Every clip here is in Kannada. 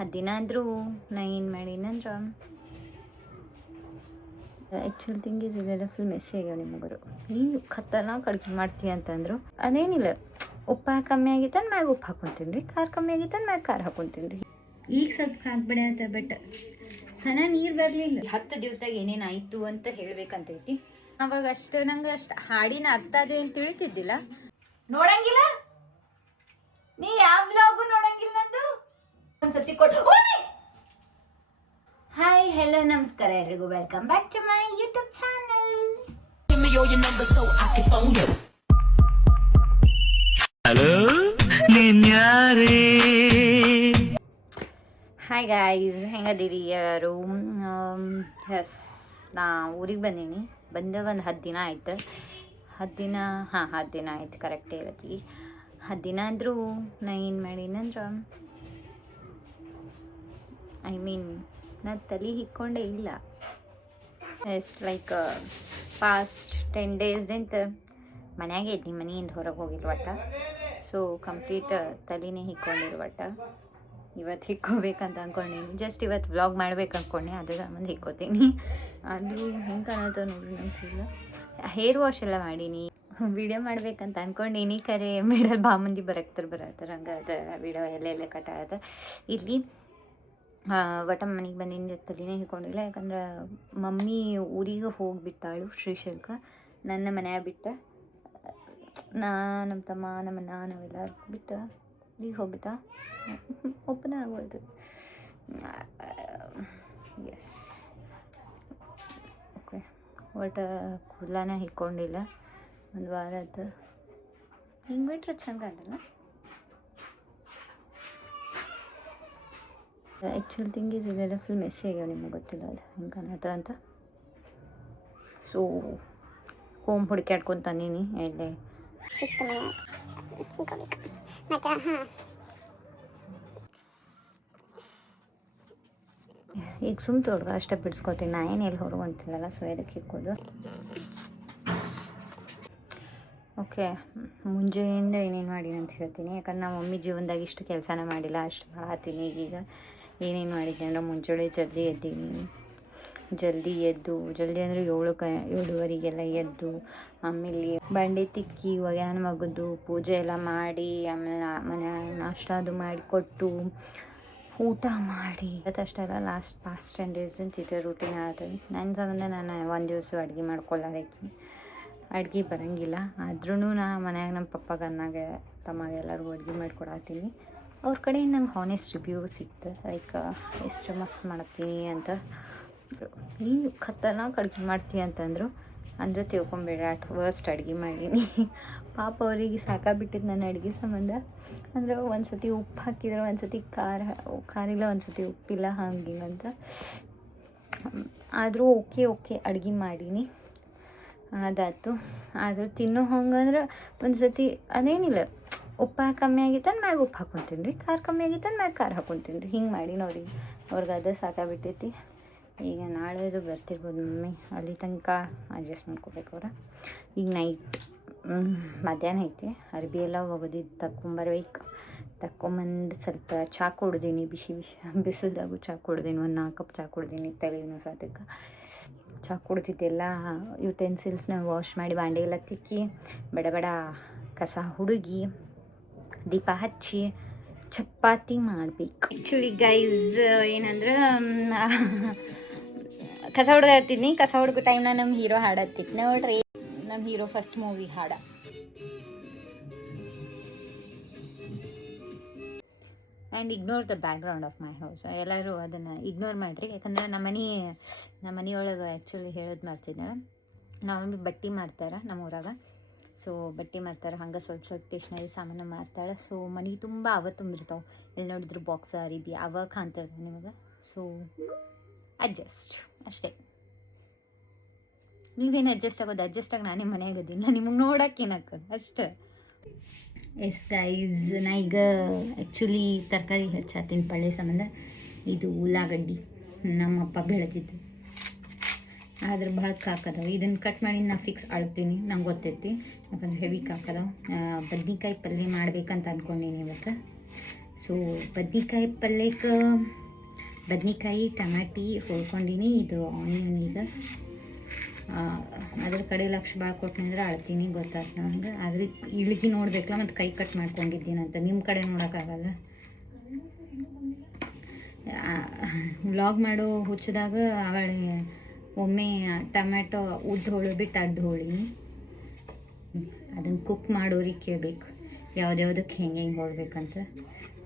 10 ದಿನ ಆದರೂ ನಾ ಏನು ಮಾಡೀನಂದ್ರೆ ಆ್ಯಕ್ಚುಲಿ ಥಿಂಗ್ ಈಸ್ ಇದೆಲ್ಲ ಫುಲ್ ಮೆಸ್ಸಿ ಆಗ್ಯಾವ ನಿಮಗರು. ನೀನು ಖತರ್ನಾಕ್ ಅಡುಗೆ ಮಾಡ್ತೀಯ ಅಂತಂದರು ಅದೇನಿಲ್ಲ, ಉಪ್ಪು ಕಮ್ಮಿ ಆಗಿತ್ತು ಮ್ಯಾಗ ಉಪ್ಪು ಹಾಕ್ಕೊತೀನಿ ರೀ, ಖಾರ ಕಮ್ಮಿ ಆಗಿತ್ತು ಮ್ಯಾಗ ಖಾರ ಹಾಕ್ಕೊತೀನಿ ರೀ. ಈಗ ಸ್ವಲ್ಪ ಹಾಕ್ಬಿಡ್ಯಾತ, ಬಟ್ ಹಣ ನೀರು ಬರಲಿಲ್ಲ. 10 ದಿವಸದಾಗ ಏನೇನಾಯಿತು ಅಂತ ಹೇಳ್ಬೇಕಂತೈತಿ. ಅವಾಗ ಅಷ್ಟು ನಂಗೆ ಅಷ್ಟು ಹಾಡಿನ ಅರ್ಥ ಅದು ಏನು ತಿಳಿತಿದ್ದಿಲ್ಲ. ನೋಡಂಗಿಲ್ಲ ನೀ ಯಾವ ವ್ಲಾಗು ನೋಡಂಗಿಲ್ಲ ನಂದು. ಒಂದ್ಸತಿ ಕೊಟ್ಟು ಹಾಯ್ ಹೆಲೋ ನಮಸ್ಕಾರ ಎಲ್ರಿಗೂ, welcome back to my YouTube channel. Hello ನೀನ್ ಯಾರೇ? ಹಾಯ್ ಗಾಯ್ಸ್, ಹೆಂಗದಿರಿ ಯಾರು? ಎಸ್, ನಾ ಊರಿಗೆ ಬಂದೀನಿ. ಬಂದ ಒಂದು 10 ದಿನ ಆಯ್ತು. 10 ದಿನ 10 ದಿನ ಆಯ್ತು ಕರೆಕ್ಟೇ ಇರತ್ತಿ. 10 ದಿನ ಆದರೂ ನಾ ಏನು ಮಾಡೀನಂದ್ರೆ ನಾ ತಲೆ ಹಿಕ್ಕೊಂಡೇ ಇಲ್ಲ. ಎಸ್ ಲೈಕ್ ಪಾಸ್ಟ್ 10 ಡೇಸ್ದಿಂದ ಮನ್ಯಾಗೆ ಇದ್ನಿ, ಮನೆಯಿಂದ ಹೊರಗೆ ಹೋಗಿಲ್ಲ ಒಟ್ಟ. ಸೊ ಕಂಪ್ಲೀಟ್ ತಲೆನೇ ಹಿಕ್ಕೊಂಡಿರು. ಇವತ್ತು ಹಿಕ್ಕೋಬೇಕಂತ ಅಂದ್ಕೊಂಡೀನಿ. ಜಸ್ಟ್ ಇವತ್ತು ವ್ಲಾಗ್ ಮಾಡ್ಬೇಕು ಅಂದ್ಕೊಂಡೆ, ಅದ್ರ ಸಂಬಂಧ ಹಿಕ್ಕೋತೀನಿ. ಆದರೂ ಹೆಂಗೆ ಕಾಣತ್ತೋ ನೋಡ್ರಿ ನಂಗೆ ಫುಲ್. ಹೇರ್ ವಾಶ್ ಎಲ್ಲ ಮಾಡೀನಿ, ವಿಡಿಯೋ ಮಾಡ್ಬೇಕಂತ ಅಂದ್ಕೊಂಡೀನಿ. ಕರೆ ಮೇಡಲ್ ಮಂದಿ ಬರತ್ತಾರೆ ಹಂಗೆ ಅದು ವಿಡಿಯೋ ಎಲ್ಲೆಲ್ಲೇ ಕಟ್ ಆಗತ್ತೆ. ಇಲ್ಲಿ ಒಟ್ಟ ಮನೆಗೆ ಬಂದಿದ್ದು ತಲೆನೇ ಹಿಕ್ಕೊಂಡಿಲ್ಲ. ಯಾಕಂದ್ರೆ ಮಮ್ಮಿ ಊರಿಗೆ ಹೋಗಿಬಿಟ್ಟಾಳು ಶ್ರೀಶೈಲಕ್ಕ. ನನ್ನ ಮನ್ಯಾಗ ಬಿಟ್ಟ ನಮ್ಮ ತಮ್ಮ ನಮ್ಮನ್ನ ನಾವೆಲ್ಲ ಬಿಟ್ಟು ಈಗ ಹೋಗ್ಬಿಟ್ಟ. ಓಪನ್ ಆಗ್ಬೋದು. ಎಸ್ ಓಕೆ, ಒಟ್ಟು ಕೂದಲನ ಹಿಕ್ಕೊಂಡಿಲ್ಲ ಒಂದು ವಾರ ಆಯ್ತು. ಹಿಂಗೆ ಬಿಟ್ರೆ ಚಂದ ಆಗಲ್ಲ. ಆ್ಯಕ್ಚುಲಿ ಥಿಂಗ್ ಈಸ್ ಇದೆಲ್ಲ ಫುಲ್ ಮೆಸ್ಸಿ ಆಗ್ಯಾವ, ನಿಮಗೆ ಗೊತ್ತಿಲ್ಲ ಅದು ಹೆಂಗೆ ಕಾಣತ್ತ ಅಂತ. ಸೊ ಹೋಮ್ ಹುಡುಕಾಡ್ಕೊಂಡು ತಂದೀನಿ. ಎಲ್ಲೇ ಈಗ ಸುಮ್ಮ ತೊಡ್ಗ ಅಷ್ಟೇ ಬಿಡಿಸ್ಕೊತೀನಿ. ನಾ ಏನು ಎಲ್ಲಿ ಹೊರಗೆ ಹೊಂಟಿಲ್ಲಲ್ಲ, ಸೊ ಇದಕ್ಕೆ ಹಿಕ್ಕೋದು. ಓಕೆ, ಮುಂಜಾನೆಯಿಂದ ಏನೇನು ಮಾಡೀನಿ ಅಂತ ಹೇಳ್ತೀನಿ. ಯಾಕಂದ್ರೆ ನಮ್ಮ ಮಮ್ಮಿ ಜೀವನದಾಗ ಇಷ್ಟು ಕೆಲಸನ ಮಾಡಿಲ್ಲ, ಅಷ್ಟು ಮಾಡತ್ತೀನಿ. ಈಗೀಗ ಏನೇನು ಮಾಡಿದ್ದೆ ಅಂದ್ರೆ ಮುಂಜಾನೆ ಜಲ್ದಿ ಎದ್ದು ಜಲ್ದಿ ಅಂದರೆ 7:30 ಎದ್ದು, ಆಮೇಲೆ ಬಂಡೆ ತಿಕ್ಕಿ ಒಗ್ಯಾನ ಮಗದು ಪೂಜೆ ಎಲ್ಲ ಮಾಡಿ, ಆಮೇಲೆ ಮನೆ ನಾಷ್ಟ ಅದು ಮಾಡಿ ಕೊಟ್ಟು ಊಟ ಮಾಡಿ ಅಷ್ಟೇ ಅಲ್ಲ. ಪಾಸ್ಟ್ 10 ಡೇಸ್ದಿಂದ ಇದೇ ರೂಟೀನ್ ಆಗ್ತದೆ ನನ್ನ ಸಂಬಂಧ. ನಾನು ಒಂದು ದಿವಸ ಅಡುಗೆ ಮಾಡ್ಕೊಳ್ಳಾರೈಕಿ, ಅಡುಗೆ ಬರೋಂಗಿಲ್ಲ. ಆದ್ರೂ ನಾ ಮನ್ಯಾಗ ನಮ್ಮ ಪಪ್ಪಗೆ ಅನ್ನಾಗ ತಮ್ಮಗೆ ಎಲ್ಲರಿಗೂ ಅಡುಗೆ ಮಾಡಿಕೊಡತ್ತೀನಿ. ಅವ್ರ ಕಡೆ ನಂಗೆ ಹಾನೆಸ್ಟ್ ರಿವ್ಯೂ ಸಿಕ್ತು, ಲೈಕ್ ಎಷ್ಟು ಮಸ್ತ್ ಮಾಡ್ತೀನಿ ಅಂತ. ನೀನು ಖತರ್ನಾಕ್ ಅಡುಗೆ ಮಾಡ್ತೀಯ ಅಂತಂದರು. ಅಂದರೆ ತಿಳ್ಕೊಂಬೇಡ, ಅಟ್ ವರ್ಸ್ಟ್ ಅಡುಗೆ ಮಾಡೀನಿ. ಪಾಪ ಅವರಿಗೆ ಸಾಕಾಗ್ಬಿಟ್ಟಿದ್ದು ನನ್ನ ಅಡುಗೆ ಸಂಬಂಧ. ಅಂದರೆ ಒಂದು ಸತಿ ಉಪ್ಪು ಹಾಕಿದ್ರೆ, ಒಂದು ಸತಿ ಖಾರ ಇಲ್ಲ, ಒಂದು ಸತಿ ಉಪ್ಪಿಲ್ಲ, ಹಂಗಿಂಗಂತ. ಆದರೂ ಓಕೆ ಅಡುಗೆ ಮಾಡೀನಿ, ಅದಾಯ್ತು. ಆದರೂ ತಿನ್ನೋ ಹಂಗಂದ್ರೆ ಒಂದು ಸತಿ ಅದೇನಿಲ್ಲ, ಉಪ್ಪು ಕಮ್ಮಿ ಆಗಿತ್ತು ಮ್ಯಾಗ ಉಪ್ಪು ಹಾಕ್ಕೊತೀನಿ ರೀ, ಖಾರ ಕಮ್ಮಿ ಆಗಿತ್ತು ಮ್ಯಾಗ ಖಾರ ಹಾಕ್ಕೊತೀನಿ ರೀ. ಹಿಂಗೆ ಮಾಡೀನಿ ಅವ್ರಿಗೆ ಅದೇ ಸಾಕಾಗ್ಬಿಟ್ಟೈತಿ. ಈಗ ನಾಳೆದು ಬರ್ತಿರ್ಬೋದು ಮಮ್ಮಿ, ಅಲ್ಲಿ ತನಕ ಅಡ್ಜಸ್ಟ್ ಮಾಡ್ಕೋಬೇಕು ಅವ್ರ. ಈಗ ನೈಟ್ ಮಧ್ಯಾಹ್ನ ಐತೆ, ಅರ್ಬಿ ಎಲ್ಲ ಒಗದಿದ್ದು ತಕ್ಕೊಂಬಂದು ಸ್ವಲ್ಪ ಚಹಾ ಕುಡ್ದೀನಿ. ಬಿಸಿಲ್ದಾಗೂ ಚಹಾ ಕುಡ್ದೀನಿ, ಒಂದು 4 ಕಪ್ ಚಹಾ ಕುಡ್ದೀನಿ. ತಲೆನೂ ಸಾತಕ್ಕೆ ಚಹಾ ಕುಡ್ದಿದ್ದೆಲ್ಲ ಯುಟೆನ್ಸಿಲ್ಸ್ನ ವಾಶ್ ಮಾಡಿ, ಬಾಂಡೆ ಎಲ್ಲ ತಿಕ್ಕಿ ಬಡ ಕಸ ಹುಡುಗಿ ದೀಪ ಹಚ್ಚಿ ಚಪಾತಿ ಮಾಡಬೇಕು. ಆ್ಯಕ್ಚುಲಿ ಗೈಸ್ ಏನಂದ್ರೆ ಕಸ ಹುಡುಗತ್ತೀನಿ. ಕಸ ಹುಡುಗೋ ಟೈಮ್ನ ನಮ್ಮ ಹೀರೋ ಹಾಡತ್ತಿತ್ತು ನೋಡ್ರಿ. ನಮ್ಮ ಹೀರೋ ಫಸ್ಟ್ ಮೂವಿ ಹಾಡ. And ignore the background of my house. ಎಲ್ಲರೂ ಅದನ್ನು ಇಗ್ನೋರ್ ಮಾಡಿರಿ. ಯಾಕಂದರೆ ನಮ್ಮ ಮನೆಯೊಳಗೆ ಆ್ಯಕ್ಚುಲಿ ಹೇಳೋದು ಮಾಡ್ತಿದ್ದೆ. ನಮ್ಮ ಮಮ್ಮಿ ಬಟ್ಟೆ ಮಾರ್ತಾರೆ ನಮ್ಮ ಊರಾಗ. ಸೊ ಬಟ್ಟೆ ಮಾರ್ತಾರೆ, ಹಂಗೆ ಸ್ವಲ್ಪ ಸ್ಟೇಷ್ನರಿ ಸಾಮಾನು ಮಾರ್ತಾಳೆ. ಸೊ ಮನೆ ತುಂಬ ಅವ ತುಂಬಿರ್ತಾವೆ. ಎಲ್ಲಿ ನೋಡಿದ್ರು ಬಾಕ್ಸ್ ಅರಿಬಿ ಅವ ಕಾಣ್ತಿರ್ತವೆ ನಿಮಗೆ. ಸೊ ಅಡ್ಜಸ್ಟ್ ಅಷ್ಟೇ. ನೀವೇನು ಅಡ್ಜಸ್ಟ್ ಆಗೋದು? ಅಡ್ಜಸ್ಟಾಗಿ ನಾನೇ ಮನೆಯಾಗ ಅದೀನಿ, ನಿಮಗೆ ನೋಡೋಕೆ ಏನಾಗ್ತದೆ ಅಷ್ಟೇ. ಎಸ್ ಗೈಸ್, ನಾ ಈಗ ಆ್ಯಕ್ಚುಲಿ ತರಕಾರಿ ಹೆಚ್ಚಾತೀನಿ ಪಳ್ಳೆ ಸಂಬಂಧ. ಇದು ಉಳ್ಳಾಗಡ್ಡಿ ನಮ್ಮಪ್ಪ ಬೆಳೆದಿದ್ದು, ಆದ್ರೆ ಭಾಳ ಕಾಕದವು. ಇದನ್ನು ಕಟ್ ಮಾಡಿ ನಾ ಫಿಕ್ಸ್ ಅಳ್ತೀನಿ, ನಂಗೆ ಗೊತ್ತೈತಿ. ಯಾಕಂದ್ರೆ ಹೆವಿ ಕಾಕದವು. ಬದ್ನಿಕಾಯಿ ಪಲ್ಯ ಮಾಡ್ಬೇಕಂತ ಅಂದ್ಕೊಂಡೀನಿ ಇವತ್ತು. ಸೊ ಬದ್ನಿಕಾಯಿ ಪಲ್ಯಕ್ಕೆ ಬದ್ನಿಕಾಯಿ ಟಮಾಟಿ ಹುರ್ಕೊಂಡಿನಿ. ಇದು ಆನಿಯನ್ ಈಗ ಅದ್ರ ಕಡೆ ಲಕ್ಷ ಭಾಳ ಕೊಟ್ಟನಂದ್ರೆ ಅಳ್ತೀನಿ, ಗೊತ್ತಾಗ್ತ ನಂಗೆ. ಆದ್ರೆ ಇಳಿಗೆ ನೋಡ್ಬೇಕಲ್ಲ, ಮತ್ತು ಕೈ ಕಟ್ ಮಾಡ್ಕೊಂಡಿದ್ದೀನಂತ ನಿಮ್ಮ ಕಡೆ ನೋಡೋಕ್ಕಾಗಲ್ಲ. ವ್ಲಾಗ್ ಮಾಡೋ ಹುಚ್ಚಿದಾಗ ಅವಳೆ ಒಮ್ಮೆ ಟೊಮ್ಯಾಟೊ ಉದ್ದ ಹೋಳು ಬಿಟ್ಟು ಅಡ್ಡ ಹೋಳಿನಿ. ಅದನ್ನು ಕುಕ್ ಮಾಡೋರಿಗೆ ಕೇಳಬೇಕು ಯಾವ್ದ್ಯಾವ್ದಕ್ಕೆ ಹೆಂಗೆ ಹೊಳ್ಬೇಕಂತ.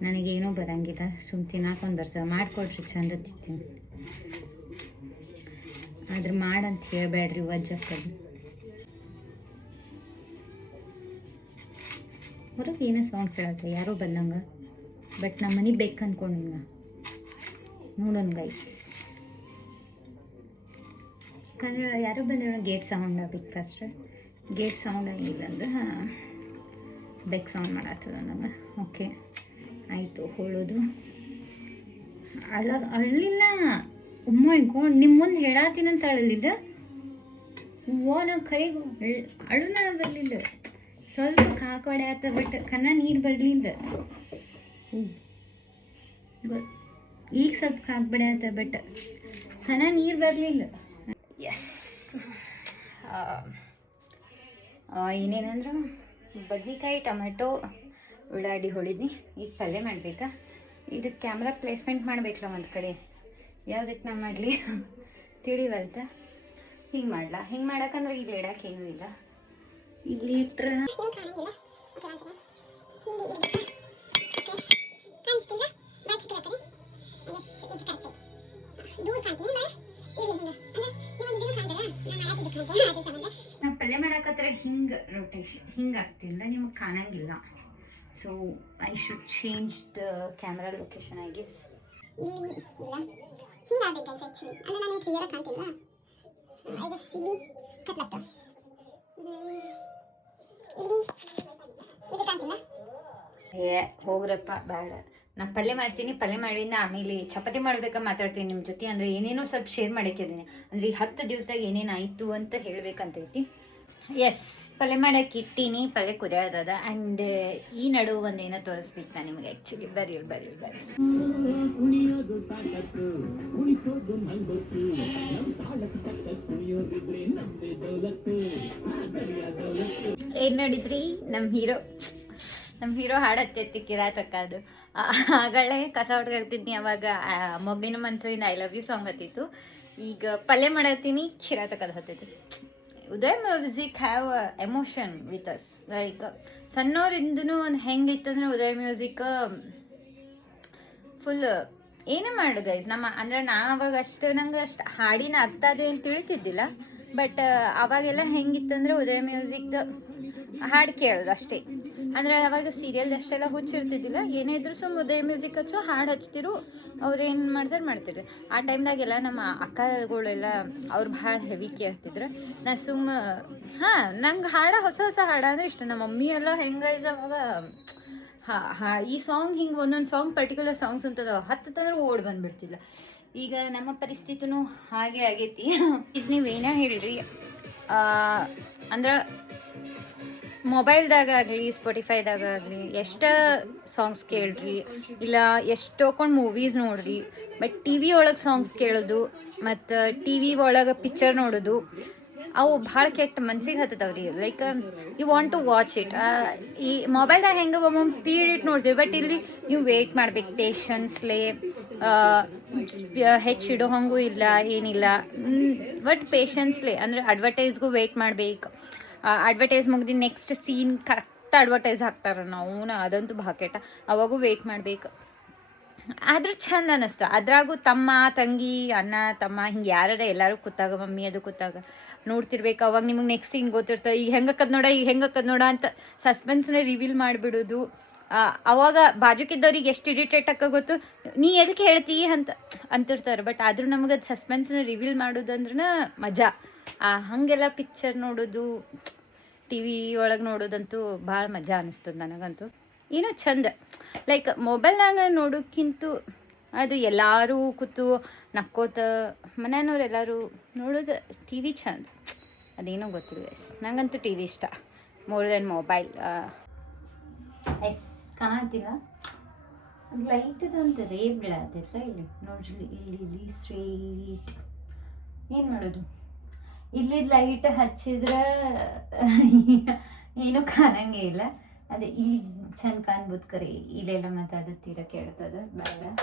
ನನಗೇನೂ ಬರೋಂಗಿಲ್ಲ, ಸುಮ್ಮ ತಿನ್ನಾಕೊಂಡು ಬರ್ತದೆ. ಮಾಡಿಕೊಡ್ರಿ, ಚಂದ ತಿಂತೀನಿ. ಆದ್ರೆ ಮಾಡಂತ ಹೇಳ್ಬೇಡ್ರಿ ವಜ್ಜಕ್ಕದು. ಹೊರಗೆ ಏನೋ ಸೌಂಡ್ ಕೇಳತ್ತೆ, ಯಾರೋ ಬಂದಂಗೆ. ಬಟ್ ನಮ್ಮ ಮನೆ ಬೇಕು ಅಂದ್ಕೊಂಡಿನ. ನೋಡೋಣ ಗೈಸ್, ಯಾಕಂದ್ರೆ ಯಾರೋ ಬಂದ್ರೆ ಗೇಟ್ ಸೌಂಡ್ ಆಗ್ಬೇಕು. ಫಸ್ಟ್ ಗೇಟ್ ಸೌಂಡ್ ಆಗಿಲ್ಲ ಅಂದ್ರೆ ಬೆಕ್ ಸೌಂಡ್ ಮಾಡತ್ತದ ನಂಗೆ. ಓಕೆ ಆಯಿತು. ಹೋಳೋದು ಅಳ್ಳಿಲ್ಲ. ಉಮ್ಕೊಂಡು ನಿಮ್ಮ ಮುಂದೆ ಹೇಳತ್ತೀನಂತ ಅಳಲಿಲ್ಲ. ಓ ನಾವು ಕೈಗೆ ಅಳುನ ಬರಲಿಲ್ಲ. ಸ್ವಲ್ಪ ಕಾಕೊಡೆ ಆತ, ಬಟ್ ಕನ್ನ ನೀರು ಬರಲಿಲ್ಲ. ಈಗ ಸ್ವಲ್ಪ ಕಾಕ್ಬಡೆ ಆತ, ಬಟ್ ಕನ್ನ ನೀರು ಬರಲಿಲ್ಲ. ಎಸ್, ಏನೇನಂದ್ರೆ ಬದ್ನಿಕಾಯಿ ಟೊಮೆಟೊ ಉಳ್ಳಾಗಡ್ಡಿ ಹೊಳಿದ್ನಿ. ಈಗ ಪಲ್ಯ ಮಾಡಬೇಕಾ? ಇದಕ್ಕೆ ಕ್ಯಾಮ್ರಾ ಪ್ಲೇಸ್ಮೆಂಟ್ ಮಾಡಬೇಕಲ್ಲ ಒಂದು ಕಡೆ. ಯಾವುದಕ್ಕೆ ನಾ ಮಾಡಲಿ ತಿಳಿವಲ್ತ. ಹಿಂಗೆ ಮಾಡಲ, ಹಿಂಗೆ ಮಾಡಕ್ಕಂದ್ರೆ ಇದು ಇಡಕ್ಕೆ ಏನೂ ಇಲ್ಲ. ಇಲ್ಲಿ ಇಟ್ರೆ ನಾ ಪಲ್ಯ ಮಾಡಕತ್ರ ಹಿಂಗೆ ರೊಟೇಷನ್ ಹಿಂಗೆ ಆಗ್ತಿಲ್ಲ, ನಿಮಗೆ ಕಾಣಂಗಿಲ್ಲ. So I should change the camera location, I guess. ಇಲ್ಲಿ ಇಲ್ಲ ಹಿಂಗಾಗಬೇಕು ಆ್ಯಕ್ಚುಲಿ. ಅಂದರೆ ನಾನು ಕ್ಲಿಯರಾಗಿ ಕಾಣ್ತಿಲ್ವಾ? ಐ ಗೆಸ್ ಇಲ್ಲಿ ಕತ್ಲತ್ತ ಇಲ್ಲಿ ಇದು ಕಾಣ್ತಿಲ್ಲ. ಹೋಗ್ರಪ್ಪ ಬೇಡ. ನಾ ಪಲ್ಯ ಮಾಡ್ತೀನಿ, ಪಲ್ಯ ಮಾಡಿನ ಆಮೇಲೆ ಚಪಾತಿ ಮಾಡ್ಬೇಕಾ ಮಾತಾಡ್ತೀನಿ ನಿಮ್ಮ ಜೊತೆ. ಅಂದರೆ ಏನೇನೋ ಸ್ವಲ್ಪ ಶೇರ್ ಮಾಡಕ್ಕಿದ್ದೀನಿ. ಅಂದರೆ ಈ 10 ದಿವಸದಾಗ ಏನೇನಾಯಿತು ಅಂತ ಹೇಳ್ಬೇಕಂತೈತಿ. ಎಸ್, ಪಲ್ಯ ಮಾಡಕ್ಕೆ ಇಟ್ಟೀನಿ. ಪಲ್ಯ ಕುದಿಯೋದದ. ಆ್ಯಂಡ್ ಈ ನಡುವೆ ಒಂದೇನೋ ತೋರಿಸ್ಬೇಕು ನಾನು ನಿಮಗೆ. ಆ್ಯಕ್ಚುಲಿ ಬರ್ರಿ. ಏನು ನೋಡಿದ್ರಿ? ನಮ್ಮ ಹೀರೋ ಹಾಡು ಹತ್ತಿ ಕಿರಾತಕ್ಕದು. ಆಗಳೇ ಕಸ ಹೊಡ್ಕಾಗ್ತಿದ್ನಿ, ಅವಾಗ ಮೊಗ್ಗಿನ ಮನ್ಸೂರಿಂದ ಐ ಲವ್ ಯು ಸಾಂಗ್ ಹತ್ತಿತ್ತು. ಈಗ ಪಲ್ಯ ಮಾಡತ್ತೀನಿ, ಕಿರಾತಕ್ಕದು ಹತ್ತೈತಿ. Uday music have emotion with us. Like ಸಣ್ಣವ್ರಿಂದನೂ ಒಂದು ಹೆಂಗಿತ್ತಂದ್ರೆ ಉದಯ್ ಮ್ಯೂಸಿಕ್ ಫುಲ್ ಏನೇ ಮಾಡು ಗೈಸ್. ಅಂದರೆ ಅವಾಗ ಅಷ್ಟು ನಂಗೆ ಅಷ್ಟು ಹಾಡಿನ ಅರ್ಥ ಅದು ಏನು ತಿಳಿತಿದ್ದಿಲ್ಲ. ಬಟ್ ಅವಾಗೆಲ್ಲ ಹೆಂಗಿತ್ತಂದ್ರೆ ಉದಯ್ ಮ್ಯೂಸಿಕ್ದು ಹಾಡು ಕೇಳೋದು ಅಷ್ಟೇ. ಅಂದರೆ ಅವಾಗ ಸೀರಿಯಲ್ದು ಅಷ್ಟೆಲ್ಲ ಹುಚ್ಚಿರ್ತಿದ್ದಿಲ್ಲ. ಏನೇ ಇದ್ರು ಸುಮ್ಮ ಉದಯ್ ಮ್ಯೂಸಿಕ್ ಹಚ್ಚು, ಹಾಡು ಹಚ್ತಿರು. ಅವ್ರು ಏನು ಮಾಡ್ತಿದ್ರು. ಆ ಟೈಮ್ದಾಗೆಲ್ಲ ನಮ್ಮ ಅಕ್ಕಗಳೆಲ್ಲ ಅವ್ರು ಭಾಳ ಹೆವಿ ಕೇಳ್ತಿದ್ರು. ನಾ ಸುಮ್ಮ ನಂಗೆ ಹೊಸ ಹಾಡು ಅಂದರೆ ಇಷ್ಟ. ನಮ್ಮ ಮಮ್ಮಿ ಎಲ್ಲ ಹೆಂಗೈಸ್ ಅವಾಗ ಈ ಸಾಂಗ್ ಹಿಂಗೆ ಒಂದೊಂದು ಸಾಂಗ್ ಪರ್ಟಿಕ್ಯುಲರ್ ಸಾಂಗ್ಸ್ ಅಂತದ ಹತ್ತಂದ್ರೆ ಓಡ್ ಬಂದುಬಿಡ್ತಿಲ್ಲ. ಈಗ ನಮ್ಮ ಪರಿಸ್ಥಿತಿನೂ ಹಾಗೆ ಆಗೈತಿ. ನೀವೇನೇ ಹೇಳ್ರಿ, ಅಂದ್ರೆ ಮೊಬೈಲ್ದಾಗಲಿ ಸ್ಪಾಟಿಫೈದಾಗಲಿ ಎಷ್ಟೋ ಸಾಂಗ್ಸ್ ಕೇಳ್ರಿ, ಇಲ್ಲ ಎಷ್ಟೊಕೊಂಡು ಮೂವೀಸ್ ನೋಡ್ರಿ. ಬಟ್ ಟಿ ವಿ ಒಳಗೆ ಸಾಂಗ್ಸ್ ಕೇಳೋದು ಮತ್ತು ಟಿ ವಿ ಒಳಗೆ ಪಿಕ್ಚರ್ ನೋಡೋದು ಅವು ಭಾಳ ಕೆಟ್ಟ ಮನ್ಸಿಗೆ ಹತ್ತದವ್ರಿ. Like you want to watch it. ಈ ಮೊಬೈಲ್ದಾಗ ಹೆಂಗೆ ಒಮ್ಮೊಮ್ಮೆ ಸ್ಪೀಡ್ ಇಟ್ಟು ನೋಡ್ತೀವಿ. ಬಟ್ ಇಲ್ಲಿ ನೀವು ವೇಟ್ ಮಾಡ್ಬೇಕು ಪೇಷನ್ಸ್ಲೇ. ಹೆಚ್ಚಿಡೋ ಹಂಗೂ ಇಲ್ಲ, ಏನಿಲ್ಲ. ಬಟ್ ಪೇಷನ್ಸ್ಲೇ ಅಂದರೆ ಅಡ್ವರ್ಟೈಸ್ಗೂ ವೇಟ್ ಮಾಡಬೇಕು. ಅಡ್ವರ್ಟೈಸ್ ಮುಗ್ದು ನೆಕ್ಸ್ಟ್ ಸೀನ್ ಕರೆಕ್ಟ್ ಅಡ್ವರ್ಟೈಸ್ ಹಾಕ್ತಾರೆ. ಅದಂತೂ ಭಾಳ ಕೆಟ್ಟ. ಅವಾಗೂ ವೇಟ್ ಮಾಡಬೇಕು. ಆದ್ರೂ ಚಂದ ಅನ್ನಿಸ್ತು. ಅದ್ರಾಗೂ ತಮ್ಮ ತಂಗಿ ಅಣ್ಣ ತಮ್ಮ ಹಿಂಗೆ ಯಾರ ಎಲ್ಲರೂ ಕೂತಾಗ, ಮಮ್ಮಿ ಅದು ಕೂತಾಗ ನೋಡ್ತಿರ್ಬೇಕು. ಅವಾಗ ನಿಮಗೆ ನೆಕ್ಸ್ಟ್ ಹಿಂಗೆ ಗೊತ್ತಿರ್ತದೆ, ಈಗ ಹೆಂಗಕ್ಕದ ನೋಡ ಅಂತ ಸಸ್ಪೆನ್ಸ್ನ ರಿವೀಲ್ ಮಾಡಿಬಿಡೋದು. ಅವಾಗ ಬಾಜುಕಿದ್ದವ್ರಿಗೆ ಎಷ್ಟು ಇರಿಟೇಟ್ ಆಗ ಗೊತ್ತು, ನೀ ಎದಕ್ಕೆ ಹೇಳ್ತೀ ಅಂತಿರ್ತಾರೆ. ಬಟ್ ಆದರೂ ನಮಗೆ ಅದು ಸಸ್ಪೆನ್ಸ್ನ ರಿವೀಲ್ ಮಾಡೋದಂದ್ರೆ ಮಜಾ. ಹಾಗೆಲ್ಲ ಪಿಕ್ಚರ್ ನೋಡೋದು, ಟಿ ವಿ ಒಳಗೆ ನೋಡೋದಂತೂ ಭಾಳ ಮಜಾ ಅನ್ನಿಸ್ತದೆ ನನಗಂತೂ. ಏನೋ ಚಂದ. ಲೈಕ್ ಮೊಬೈಲ್ನಾಗ ನೋಡೋಕ್ಕಿಂತ ಅದು ಎಲ್ಲರೂ ಕೂತು ನಕ್ಕೋತ ಮನೆಯವ್ರು ಎಲ್ಲರೂ ನೋಡೋದು ಟಿ ವಿ ಚಂದ. ಅದೇನೋ ಗೊತ್ತಿಲ್ಲ ಎಸ್, ನಂಗಂತೂ ಟಿ ವಿ ಇಷ್ಟ ಮೋರ್ ದೆನ್ ಮೊಬೈಲ್. ಎಸ್ ಕಾಣತ್ತಿಲ್ಲ. ಲೈಟದು ಅಂತ ರೇಪ್ ಬೀಳತ್ತೈತ ಇಲ್ಲಿ ನೋಡ್ರಿ, ಇಲ್ಲಿ ಸ್ಟ್ರೇಟ್ ಏನು ಮಾಡೋದು, ಇಲ್ಲಿ ಲೈಟ್ ಹಚ್ಚಿದ್ರೆ ಏನೂ ಕಾಣಂಗೆ ಇಲ್ಲ. ಅದೇ ಇಲ್ಲಿ ಚಂದ ಕಾಣ್ಬೋದು ಕರೆ, ಇಲ್ಲೆಲ್ಲ ಮತ್ತು ಅದು ತೀರ ಕೆಡ್ತದೆ ಬೇಡ.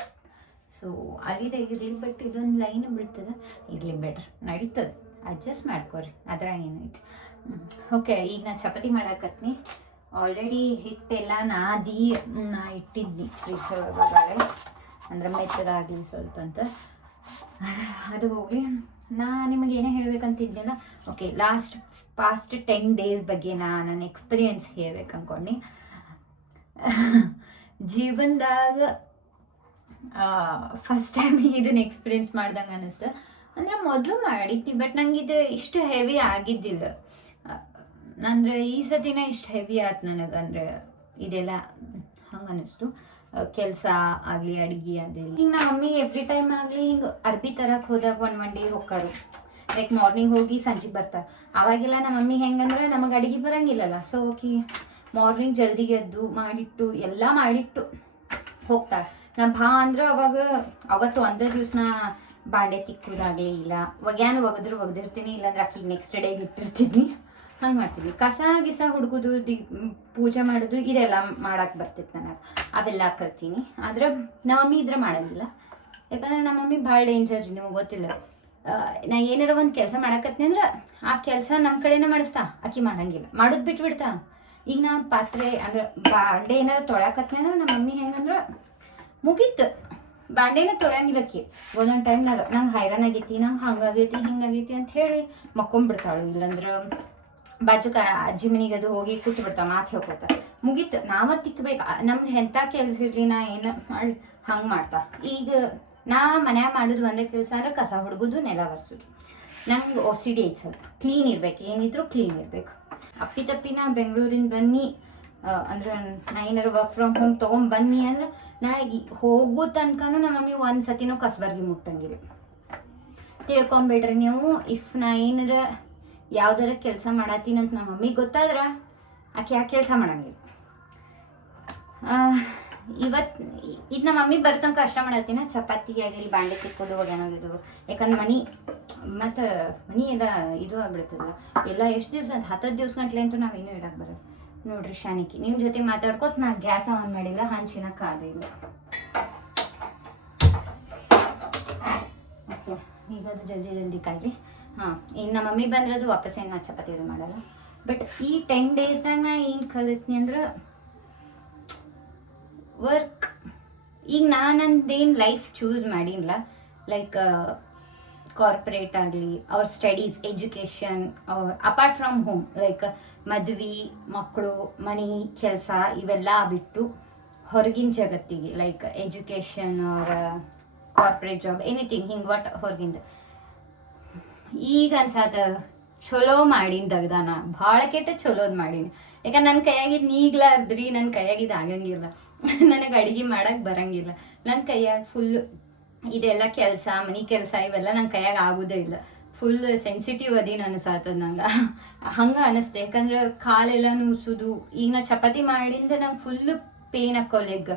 ಸೊ ಅಲ್ಲಿದೆ ಇರಲಿ, ಬಟ್ ಇದೊಂದು ಲೈನ್ ಬೀಳ್ತದೆ, ಇರಲಿ ಬೆಟ್ರ್, ನಡೀತದೆ, ಅಡ್ಜಸ್ಟ್ ಮಾಡ್ಕೊರಿ, ಅದ್ರಾಗ ಏನೈತಿ. ಓಕೆ, ಈಗ ನಾನು ಚಪಾತಿ ಮಾಡಾಕತ್ನಿ. ಆಲ್ರೆಡಿ ಹಿಟ್ಟೆಲ್ಲ ನಾ ಇಟ್ಟಿದ್ನಿ ಫ್ರಿಜ್ ಒಳಗಡೆ, ಅಂದ್ರೆ ಮೆತ್ತಗಾಗಲಿ ಸ್ವಲ್ಪ ಅಂತ. ಅದು ಹೋಗಲಿ, ನಾ ನಿಮಗೆ ಏನೇ ಹೇಳ್ಬೇಕಂತಿದ್ದೇನ. ಓಕೆ, ಪಾಸ್ಟ್ 10 days ಬಗ್ಗೆ ನನ್ನ ಎಕ್ಸ್ಪೀರಿಯನ್ಸ್ ಹೇಳ್ಬೇಕು ಅಂದ್ಕೊಂಡು. ಜೀವನದಾಗ ಫಸ್ಟ್ ಟೈಮ್ ಇದನ್ನ ಎಕ್ಸ್ಪೀರಿಯನ್ಸ್ ಮಾಡ್ದಂಗೆ ಅನ್ನಿಸ್ತು. ಅಂದರೆ ಮೊದಲು ಮಾಡಿದ್ನಿ, ಬಟ್ ನಂಗೆ ಇದು ಇಷ್ಟು ಹೆವಿ ಆಗಿದ್ದಿಲ್ಲ. ಅಂದರೆ ಈ ಸತಿನ ಇಷ್ಟು ಹೆವಿ ಆಯ್ತು ನನಗೆ. ಅಂದರೆ ಇದೆಲ್ಲ ಹಂಗೆ ಅನ್ನಿಸ್ತು, ಕೆಲಸ ಆಗಲಿ ಅಡುಗೆ ಆಗಲಿ. ಈಗ ನಮ್ಮ ಮಮ್ಮಿ ಎವ್ರಿ ಟೈಮ್ ಆಗಲಿ ಹಿಂಗೆ ಅರ್ಬಿ ತರಕ್ಕೆ ಹೋದಾಗ one day ಹೋಗ್ತಾರೆ, ಲೈಕ್ ಮಾರ್ನಿಂಗ್ ಹೋಗಿ ಸಂಜೆಗೆ ಬರ್ತಾರೆ. ಅವಾಗೆಲ್ಲ ನಮ್ಮ ಮಮ್ಮಿ ಹೆಂಗಂದ್ರೆ ನಮಗೆ ಅಡುಗೆ ಬರೋಂಗಿಲ್ಲಲ್ಲ, ಸೊ ಓಕೆ ಮಾರ್ನಿಂಗ್ ಜಲ್ದಿ ಎದ್ದು ಎಲ್ಲ ಮಾಡಿಟ್ಟು ಹೋಗ್ತಾಳೆ. ನಾ ಅಂದ್ರೆ ಅವತ್ತು ಒಂದೇ ದಿವ್ಸ ನಾ ಬಾಂಡೆ ತಿಕ್ಕೋದಾಗಲಿ ಇಲ್ಲ, ಒಗದಿರ್ತೀನಿ, ಇಲ್ಲಾಂದ್ರೆ ಅಕ್ಕಿಗೆ ನೆಕ್ಸ್ಟ್ ಡೇಗೆ ಇಟ್ಟಿರ್ತೀನಿ, ಹಂಗೆ ಮಾಡ್ತೀನಿ. ಕಸ ಗಿಸ ಹುಡುಗೋದು, ಪೂಜೆ ಮಾಡೋದು ಇದೆಲ್ಲ ಮಾಡಕ್ಕೆ ಬರ್ತಿತ್ತು ನನಗೆ, ಅವೆಲ್ಲ ಕಲ್ತೀನಿ. ಆದ್ರೆ ನಮ್ಮ ಮಮ್ಮಿ ಇದ್ರೆ ಮಾಡೋದಿಲ್ಲ, ಯಾಕಂದ್ರೆ ನಮ್ಮ ಮಮ್ಮಿ ಭಾಳ ಡೇಂಜರ್ ರೀ, ನಿಮಗೆ ಗೊತ್ತಿಲ್ಲ. ನಾ ಏನಾರ ಒಂದು ಕೆಲಸ ಮಾಡಕತ್ನಿ ಅಂದ್ರೆ ಆ ಕೆಲಸ ನಮ್ಮ ಕಡೆನೇ ಮಾಡಿಸ್ತಾ, ಅಕ್ಕಿ ಮಾಡಂಗಿಲ್ಲ, ಮಾಡೋದು ಬಿಟ್ಬಿಡ್ತಾ. ಈಗ ನಾ ಪಾತ್ರೆ ಅಂದ್ರೆ ಬಾಂಡೆ ಏನಾರು ತೊಳ್ಯಾಕತ್ನಿ ಅಂದ್ರೆ ನಮ್ಮ ಮಮ್ಮಿ ಹೆಂಗಂದ್ರೆ ಮುಗೀತು, ಬಾಂಡೆನೇ ತೊಳೆಯಂಗಿಲ್ಲಕ್ಕಿ. ಒಂದೊಂದು ಟೈಮ್ನಾಗ ನಂಗೆ ಹೈರಾಣ ಆಗೈತಿ, ನಂಗೆ ಹಂಗಾಗೈತಿ ಹಿಂಗಾಗೈತಿ ಅಂತ ಹೇಳಿ ಮಕ್ಕೊಂಬಿಡ್ತಾಳು. ಇಲ್ಲಾಂದ್ರೆ ಬಾಜುಕ ಅಜ್ಜಿ ಮನೆಗೆ ಅದು ಹೋಗಿ ಕೂತು ಬಿಡ್ತಾಳೆ, ಮಾತು ಹೇಳ್ಕೊತ ಮುಗೀತು. ನಾವ ತಿಕ್ಬೇಕು, ನಮ್ದು ಎಂಥ ಕೆಲಸ ಇರಲಿ, ನಾ ಏನು ಮಾಡಿ ಹಂಗೆ ಮಾಡ್ತಾ. ಈಗ ನಾ ಮನ್ಯಾಗ ಮಾಡೋದು ಒಂದೇ ಕೆಲಸ ಅಂದ್ರೆ ಕಸ ಹೊಡ್ಗೋದು, ನೆಲ ಒರೆಸೋದು. ನಂಗೆ OCD ಐತೆ, ಸ್ವಲ್ಪ ಕ್ಲೀನ್ ಇರ್ಬೇಕು, ಏನಿದ್ರು ಕ್ಲೀನ್ ಇರಬೇಕು. ಅಪ್ಪಿ ನಾ ಬೆಂಗಳೂರಿಂದ ಬನ್ನಿ ಅಂದ್ರೆ ನಾ ಏನಾರು ವರ್ಕ್ ಫ್ರಮ್ ಹೋಮ್ ತೊಗೊಂಬನ್ನಿ ಅಂದ್ರೆ ನಾ ಹೋಗೋ ತನಕನೂ ನಮ್ಮ ಮಮ್ಮಿ ಒಂದು ಸತಿನೂ ಕಸಬರ್ಗಿ ಮುಟ್ಟಂಗಿಲ್ಲ. ತಿಳ್ಕೊಂಬಿಡ್ರಿ ನೀವು. ಇಫ್ ನಾ ಏನಾರ ಯಾವ್ದಾರ ಕೆಲಸ ಮಾಡತ್ತೀನಂತ ನಮ್ಮ ಮಮ್ಮಿಗೆ ಗೊತ್ತಾದ್ರೆ ಆಕೆ ಆ ಕೆಲಸ ಮಾಡಂಗಿಲ್ಲ. ಇವತ್ತು ಇದು ನಮ್ಮ ಮಮ್ಮಿ ಬರ್ತಂಕ ಕಷ್ಟ ಮಾಡತ್ತೀನ, ಚಪಾತಿಗೆ ಆಗಲಿ ಬಾಂಡೆ ತಿಕ್ಕೋದು ಒಗ್ಯಾನೋಗಿದ್ದು. ಯಾಕಂದ್ರೆ ಮನೆ ಎಲ್ಲ ಇದು ಆಗ್ಬಿಡ್ತದಲ್ಲ, ಎಲ್ಲ ಎಷ್ಟು ದಿವಸ 10 ದಿವಸ ಗಂಟ್ಲೆ ಅಂತೂ ನಾವೇನು ಇಡಕ್ಕೆ ಬರೋದು. ನೋಡ್ರಿ ಶಾನಿಕಿ, ನಿಮ್ಮ ಜೊತೆ ಮಾತಾಡ್ಕೋತ ನಾನು ಗ್ಯಾಸ್ ಆನ್ ಮಾಡಿಲ್ಲ, ಹಂಚಿನಕ್ಕೆ ಆದಿಲ್ಲ. ಓಕೆ, ಈಗ ಅದು ಜಲ್ದಿ ಕಾಯ್ಲಿ. ಹಾಂ, ಇನ್ನು ನಮ್ಮ ಮಮ್ಮಿ ಬಂದ್ರೆ ಅದು ವಾಪಸ್ ಏನು ನಾ ಚಪಾತಿ ಇದು ಮಾಡಲ್ಲ. ಬಟ್ ಈ 10 daysನಾಗ ನಾ ಏನು ಕಲಿತ್ನಿ ಅಂದ್ರೆ ವರ್ಕ್. ಈಗ ನಂದೇನು ಲೈಫ್ ಚೂಸ್ ಮಾಡಿಲ್ಲ, ಲೈಕ್ ಕಾರ್ಪೊರೇಟ್ ಆಗಲಿ ಅವ್ರ studies, education, apart from home, like ಮದ್ವೆ, ಮಕ್ಕಳು, ಮನೆ, ಕೆಲಸ ಇವೆಲ್ಲ ಬಿಟ್ಟು ಹೊರಗಿನ ಜಗತ್ತಿಗೆ, ಲೈಕ್ ಎಜುಕೇಷನ್ ಅವ್ರ ಕಾರ್ಪೊರೇಟ್ ಜಾಬ್, ಎನಿಥಿಂಗ್ ಹಿಂಗೆ ಹೊರಗಿಂದ. ಈಗ ಅನ್ಸಾತ ಚಲೋ ಮಾಡೀನಿ ದಗ್ದಾನ, ಭಾಳ ಕೆಟ್ಟ ಚಲೋದು ಮಾಡೀನಿ. ಯಾಕಂದ್ರೆ ನನ್ನ ಕೈಯಾಗಿದ್ದು ಈಗ್ಲಾದ್ರಿ ನನ್ನ ಕೈಯಾಗಿದ್ದು ಆಗಂಗಿಲ್ಲ. ನನಗೆ ಅಡುಗೆ ಮಾಡಕ್ಕೆ ಬರಂಗಿಲ್ಲ. ನನ್ನ ಕೈಯಾಗ ಫುಲ್ ಇದೆಲ್ಲ ಕೆಲಸ, ಮನೆ ಕೆಲಸ ಇವೆಲ್ಲ ನನ್ನ ಕೈಯಾಗ ಆಗೋದೇ ಇಲ್ಲ. ಫುಲ್ ಸೆನ್ಸಿಟಿವ್ ಅದೀನಿ ಅನಿಸಾತದ ನಂಗೆ, ಹಂಗೆ ಅನ್ನಿಸ್ತು. ಯಾಕಂದ್ರೆ ಕಾಲೆಲ್ಲ ನುಸುದು. ಈಗ ನಾ ಚಪಾತಿ ಮಾಡಿಂದ ನಂಗೆ ಫುಲ್ಲು ಪೇನ್ ಹಾಕೋ ಲೆಗ್.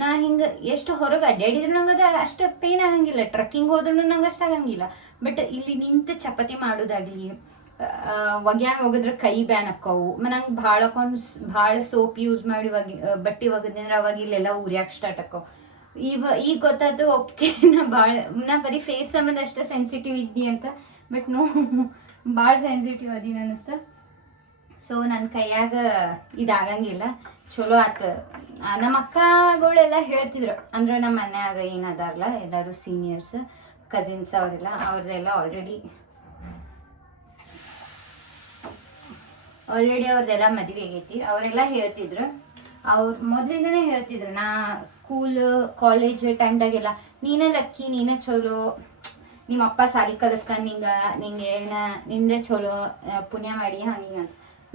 ನಾ ಹಿಂಗೆ ಎಷ್ಟು ಹೊರಗೆ ಅಡ್ಡಾಡಿದ್ರು ನಂಗೆ ಅದು ಅಷ್ಟು ಪೇನ್ ಆಗಂಗಿಲ್ಲ, ಟ್ರಕ್ಕಿಂಗ್ ಹೋದ್ರೂ ನಂಗೆ ಅಷ್ಟು ಆಗಂಗಿಲ್ಲ. ಬಟ್ ಇಲ್ಲಿ ನಿಂತು ಚಪಾತಿ ಮಾಡೋದಾಗಲಿ, ಒಗಿದ್ರೆ ಕೈ ಬ್ಯಾನ್ ಹಾಕವು. ನಂಗೆ ಭಾಳ ಸೋಪ್ ಯೂಸ್ ಮಾಡಿ ಬಟ್ಟೆ ಒಗದ್ರೆ ಅವಾಗ ಇಲ್ಲೆಲ್ಲ ಉರಿಯಾಕೆ ಸ್ಟಾರ್ಟ್ ಹಾಕವು. ಈಗ ಗೊತ್ತಾಯ್ತು, ಓಕೆ ನಾ ಬರೀ ಫೇಸ್ ಸಂಬಂಧ ಅಷ್ಟೇ ಸೆನ್ಸಿಟಿವ್ ಇದ್ದಿ ಅಂತ. ಬಟ್ ಭಾಳ ಸೆನ್ಸಿಟಿವ್ ಅದೀನಿ ಅನ್ನಿಸ್ತು. ಸೊ ನನ್ನ ಕೈಯಾಗ ಇದಾಗಂಗಿಲ್ಲ. ಚಲೋ ಆಯ್ತು. ನಮ್ಮ ಅಕ್ಕಗಳೆಲ್ಲ ಹೇಳ್ತಿದ್ರು, ಅಂದ್ರೆ ನಮ್ಮ ಮನ್ಯಾಗ ಏನದಾರಲ್ಲ ಎಲ್ಲರೂ ಸೀನಿಯರ್ಸ್, ಕಸಿನ್ಸ್ ಅವರೆಲ್ಲ, ಅವ್ರದ್ದೆಲ್ಲ ಆಲ್ರೆಡಿ ಅವ್ರದ್ದೆಲ್ಲ ಮದುವೆ ಆಗೈತಿ. ಅವರೆಲ್ಲ ಹೇಳ್ತಿದ್ರು, ಅವ್ರು ಮೊದಲಿಂದನೇ ಹೇಳ್ತಿದ್ರು, ನಾ ಸ್ಕೂಲ್ ಕಾಲೇಜ್ ಟೈಮ್ದಾಗೆಲ್ಲ ನೀನೇ ಲಕ್ಕಿ, ನೀನೇ ಚಲೋ, ನಿಮ್ಮ ಅಪ್ಪ ಸಾಲಿ ಕಲಿಸ್ತಾನೆ ನಿಂಗೆ ನಿಂದೆ ಚಲೋ ಪುಣ್ಯ ಮಾಡಿ ಹಂಗೆ.